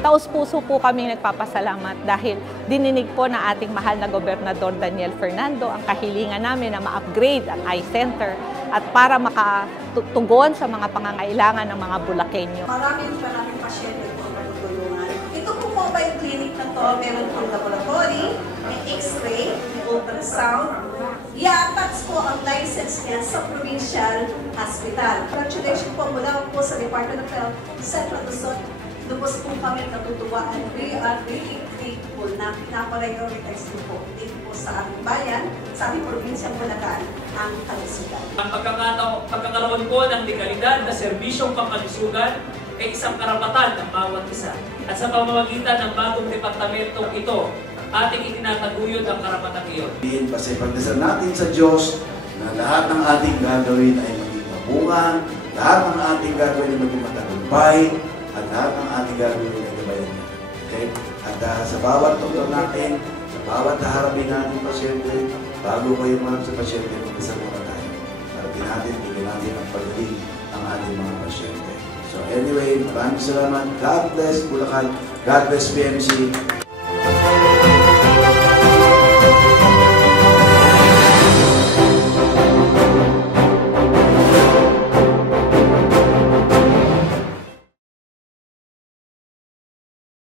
Taos-puso po kaming nagpapasalamat dahil dininig po na ating mahal na Gobernador Daniel Fernando ang kahilingan namin na ma-upgrade ang eye center at para makatugon sa mga pangangailangan ng mga Bulakenyo. Maraming pasyente po matutulungan. Ito po mobile clinic na to, meron po laboratory, may x-ray, may ultrasound. I-attach po ang license niya sa provincial hospital. Congratulations po mula po sa Department of Health, Central Luzon. Lubos po kami natutuwa and we are really grateful na pinaprioritize po dito po sa aming bayan, sa aming probinsyang Bulacan, ang kalusugan. Ang pagkakaroon po ng legalidad na serbisyong pangkalusugan ay isang karapatan ng bawat isa. At sa pamamagitan ng bagong departamentong ito, ating itinataguyod ang karapatang iyon. Kasi pagdasal natin sa Diyos na lahat ng ating gagawin ay maging mabunga, lahat ng ating gagawin ay maging matagumpay, at lahat ng ating gagawin ay gabayan niya. Okay? At sa bawat doktor natin, sa bawat haharapin natin pasyente, bago kayo manap sa pasyente, mag-isal muna tayo. Harapin natin, bigyan natin ang pagaling ang ating mga pasyente. So anyway, maraming salamat. God bless Bulacan. God bless PMC.